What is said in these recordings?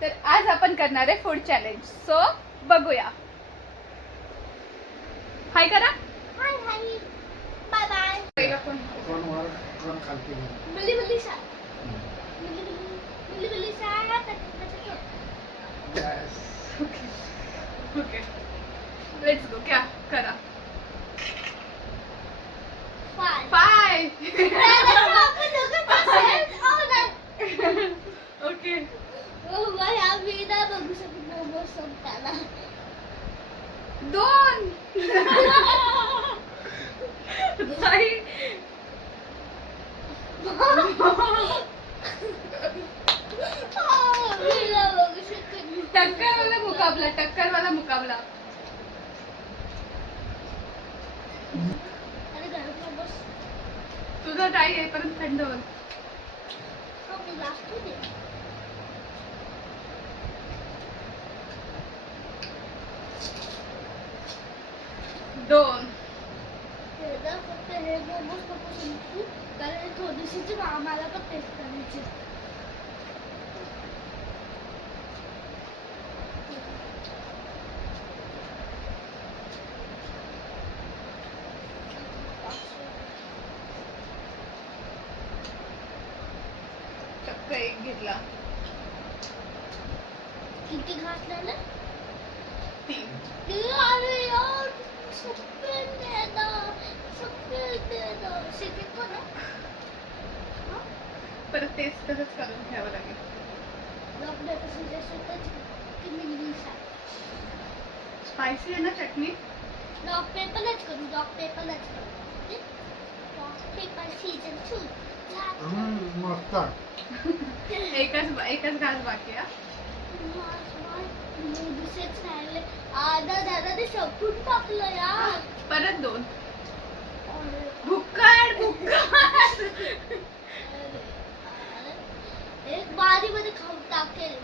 तर आज आपण करणार आहे फूड चॅलेंज. सो बघूया. हाय करा. हाय हाय बाय बाय. पहिला कोण? कोण खालती बिल्ली बिल्ली सा बिल्ली बिल्ली सा ओके लेट्स गो. क्या करा? फाय 5. ओके ह्या मी नाही बघू शकत मोमोज संपताना. 2. भाई मी नाही बघू शकत. टक्कर वाला मुकाबला. अरे घरात मोमोज तुझं काय आहे परत थंड होईल. मी लास्ट दे. 2. फक्त हे मोमोज नको संपू कारण हे थोडीशीच आम्हाला पण टेस्ट करायची. चक्क एक घेतला. किती घातलेलं? 3. अरे यार सगळं देणार शिकत पण परत तेच तसंच करून घ्यावं लागेल. स्पायसी आहे ना चटणी. डॉग पेपरच करू डॉग पेपर सीजन 2 मस्त एकच घास बाकी आहे. दुसरेच राहिले. दादा ते शपून टाकलं यार. परत 2. भुक्कड एक बारी मध्ये खाऊन टाकेल.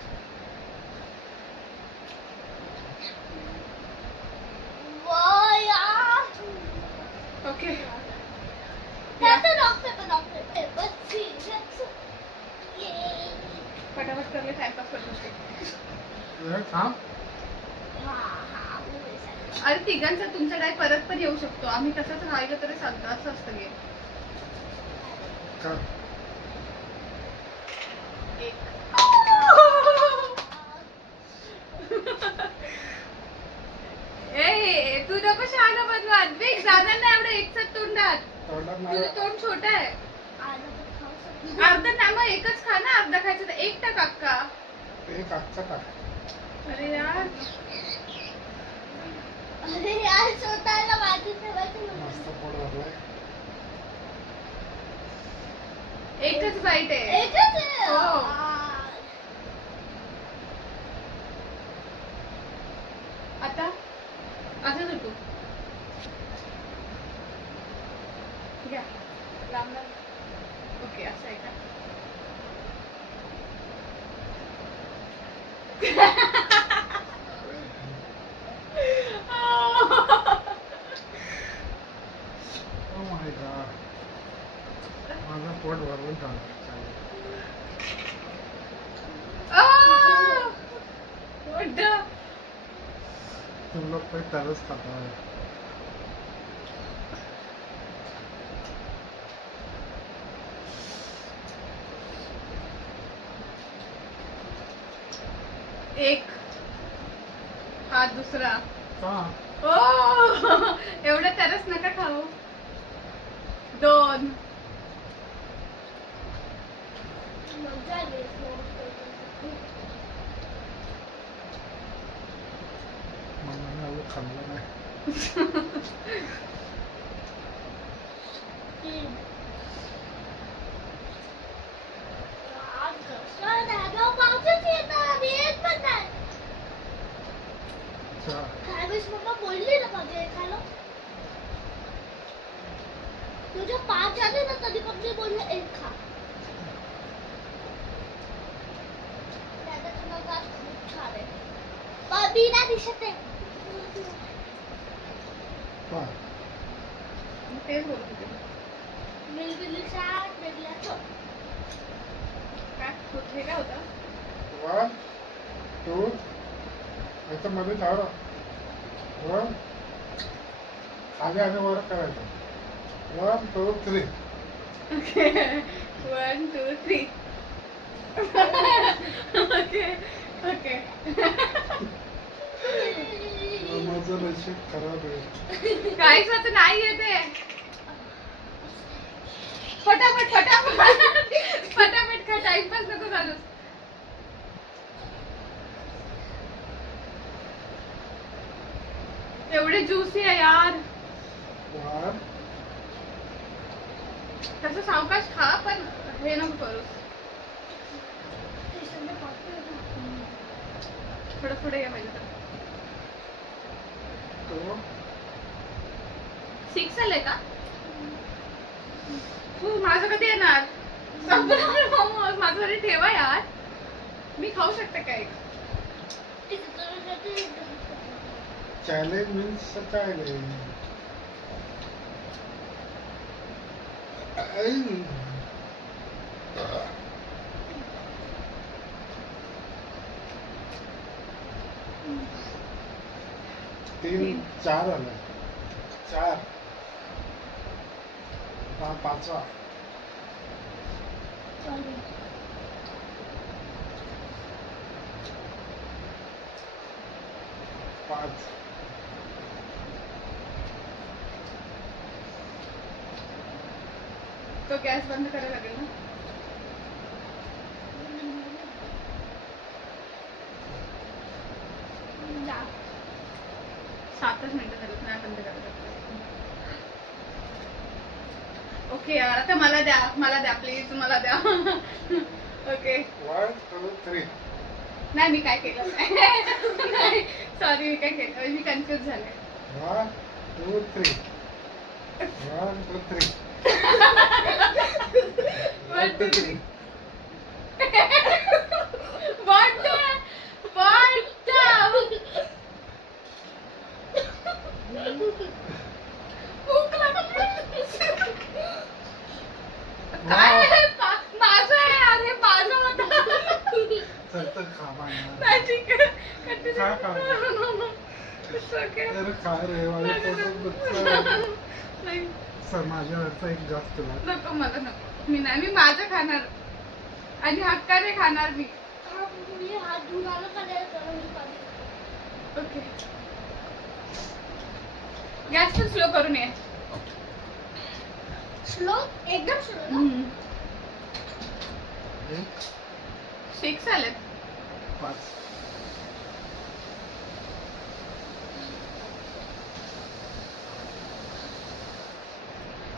ओके फटाफट करले टाइमपास करतो. थांब. अरे तिघांचा तुमचा डाय परत पण येऊ शकतो. आम्ही तसंच राहिलं तरी चालतं. असं असतं गेम. ए तू नको शहाणा बनू. अद्विक जाणार नाही एवढं एकसाथ तोंडात. तुझं तोंड छोट आहे. अर्धा नाही मग एकच खा ना. अर्धा खायचं तर एक टाक अक्का. एक आजचा टाक. अरे यार स्वतःला माहिती ठेवायचं. मस्त पोट भरलाय. एकच बाईट आहे. एकच आहे. हो. आता असं सुटू घ्या लांब. ओके असं आहे का? Oh my God. माझं पोट भरून चालू. तुम लोग कोई तरस खाता है. एक हा दुसरा. का? ओ एवढं तरच नका खाऊ. 2. मला एवढं खाल्लं नाही. बोलली ना माझे खायला. तुझ्या 5 आले ना तरी पण मी बोलले एक खा. खूप छान आहे. बिना दिसत आहे. तेच बोलत होते. मिलबिलीचा वेगळा चोप. काय हे काय होतं? वा 2 याच्या मध्ये ठेवा 1 खाली आणि वर करायचं 1 2 3 ओके 1 2 3 ओके ओके माझं नशीब खराब आहे काहीच असं नाही येते फटाफट फटाफट फटाफट खा टाइमपास नको चालू एवढे ज्यूसी आहे यार 1 तसं सावकाश खा पण हे नको करू थोडं पुढे ये पाहिजे 2 6 आलंय का तू माझं कधी येणार मोमोज माझ्यासाठी ठेवा यार मी खाऊ शकते का एक चॅलेंज मीन्स चॅलेंज तीन 4 आलं 4 पाचवा 5 तो गॅस बंद करायला लागेल ना 7च मिनिटं झालीत नाही बंद करायला ओके यार आता मला द्या प्लीज मला द्या ओके 1 2 3 नाही मी काय केलं नाही सॉरी मी काय केलं मी कन्फ्युज झाले 1 2 3 1 2 3 1 2 3 भूक लागली काय माझं आहे यार हे माझं होतं चल तर खा माया नाही ठीक आहे खा खा It's okay. अरे खा रे माझ्या पोटात दुखतंय. नाही सर माझ्या हातचा एक घास तुला नको मला नको मी नाही मी माझं खाणार आणि हक्काने खाणार मी हात धुवून आलं का नाही गरम पाणी ओके गॅस पण स्लो करून ये स्लो एकदम स्लो ना 1 6 आलेत 5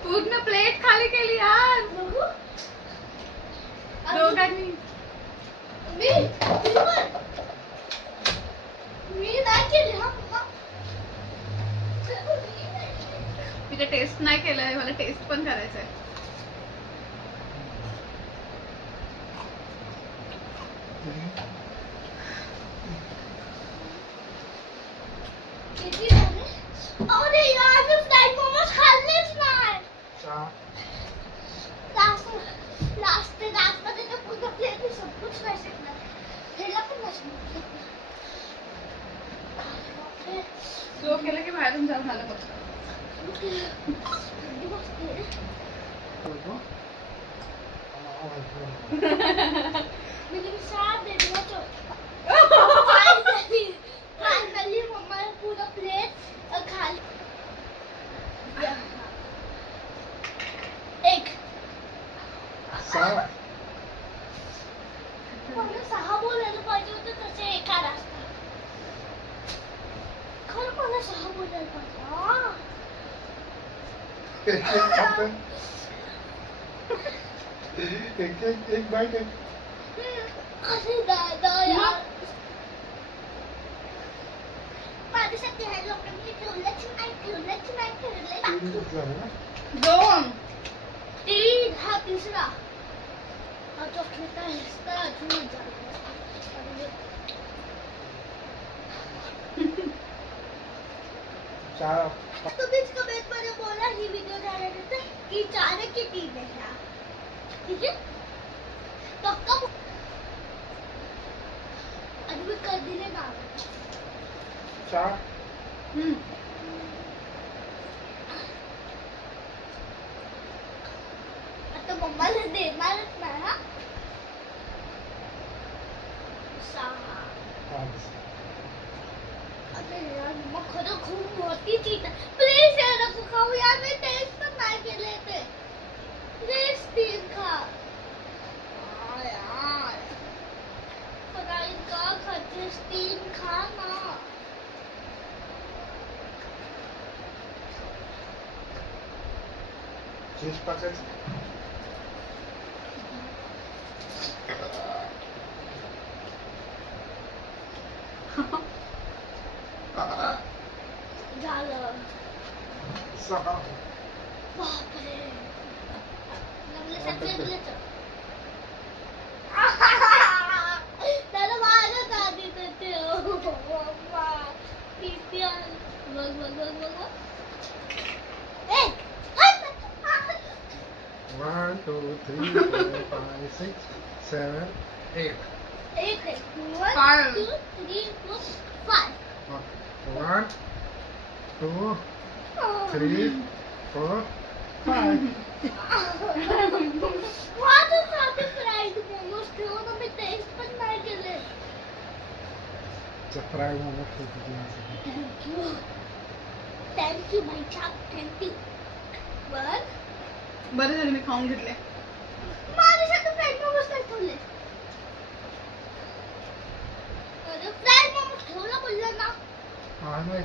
पूर्ण प्लेट खाली केली यार बघू दोघांनी मी मी नाही केली हा मम्मा तिथे टेस्ट नाही केलंय मला टेस्ट पण करायचंय किती झाले अरे यार मी फ्राईड मोमोज खाल्लेच नाही लास्ट मध्ये तो पूर्ण प्लेट में सब कुछ कर सकता है ठेला पण नसणार स्लो केलं की बाहेरून जाऊन आलं बघ मेरी साथ दे दिया तो फाइनली मम्मा ने पूरा प्लेट खा लिया एक मला 6 बोलायला पाहिजे होतं तसे एका रास्ता खरं मला 6 बोलायला पाहिजे एक बाईट एक अरे दादा यार माझ्यासाठी ह्या लोकांनी ठेवलंच नाही तीन झालं ना 2 3 हा तिसरा हा चॉकलेट आहे हिस्सा अजून मजा चार तुम्हीच कमेंट मध्ये बोला ही व्हिडिओ झाल्यानंतर की 4 की 3 आहे ह्या ठीक आहे पक्का आणि मी कधी नाही मागत. 4 आता मम्माला देणारच नाही हा. 6. 5 अरे यार मम्मा खरं खूप मोठी चीज आहे. प्लीज यार नको खाऊ यार. मी टेस्ट पण नाही केले ते. प्लीज 3 खा. यार सकाळी का खातेस? 3 खा ना. चीज टाकायचं. झालं. 6 बापरे. लागले सगळे त्याला माझ्याच आधी देते. मम्मा किती बघ बघ बघ बघ. 1 2 3 4 5 6 7 8 एक 1 Five. 2 3 4 5. 1 2 3 4 5 माझं साधे फ्राईड मोमोज ठेवून ना मी टेस्ट पण नाही केले. फ्राय मोमोज होते तुझ्यासाठी. थँक्यू. थँक्यू माय छाप. थँक्यू. बर बरं झालं मी खाऊन घेतले. माझ्यासाठी फ्राईड मोमोज नाही ठेवले. अरे फ्राईड मोमोज ठेवला बोलला ना. हा नाही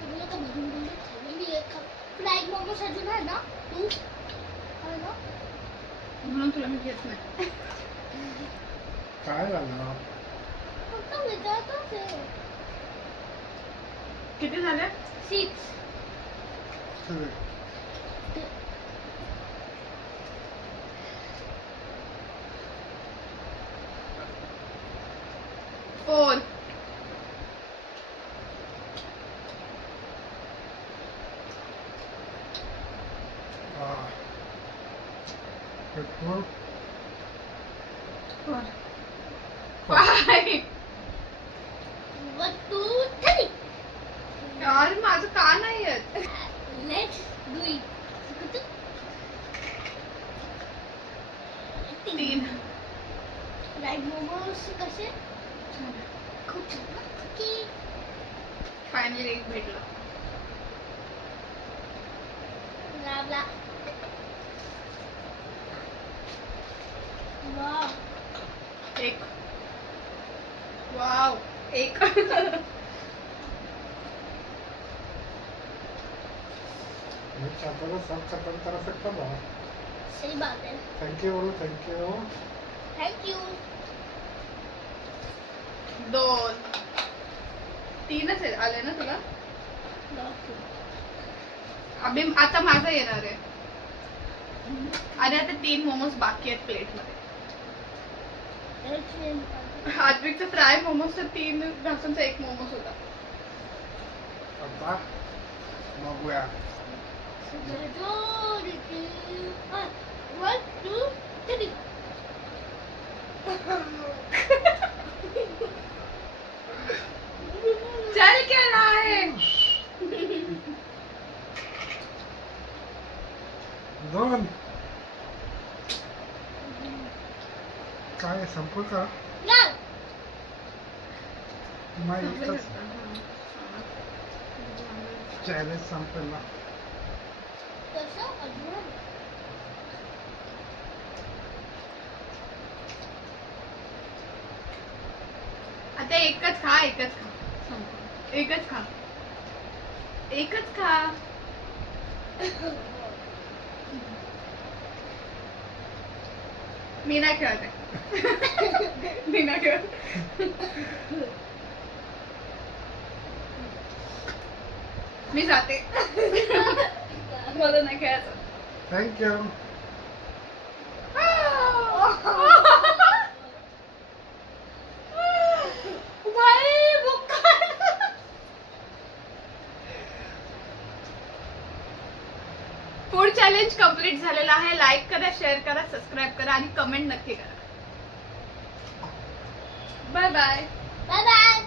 तुम्ही आता भरून भरून ठेवलं. मी एक फ्राईड मोमोज अजून आहे ना. तू आहे ना. म्हणून तुला मी घेत नाही. काय झालं? फक्त विचारतच आहे. किती झाले? 6. ठीक. 4 पेट्रोल 5 1 2 3. यार माझं का नाही येत? Let's do it. 3 fried momos कसे खूप छान की. फायनली एक भेटलं. लावला. वाव. 1 वाव 1 मैं चाहता था सब खत्म कर सकता था. सही बात है. थैंक यू बोलो. Thank you. Thank you. 2 3च आले ना तुला? अभि आता माझा येणार आहे. अरे आता 3 मोमोज बाकी आहेत प्लेट मध्ये. आद्विकचा फ्राय मोमोज तर 3 घासूनचा 1 मोमोज होता. आता बघूया. 1 2 3. चल क्या रहा है? 2 काय संपू का? नाही. नाही एकच चॅलेंज संपला. कसं अजून आता एकच खा. एकच खा. मी नाही खेळत आहे. मी नाही खेळत. मी जाते. मला नाही खेळायचं. Thank you. Food challenge complete झालेला आहे. लाईक करा, शेअर करा, सबस्क्राईब करा आणि कमेंट नक्की करा. Bye bye bye bye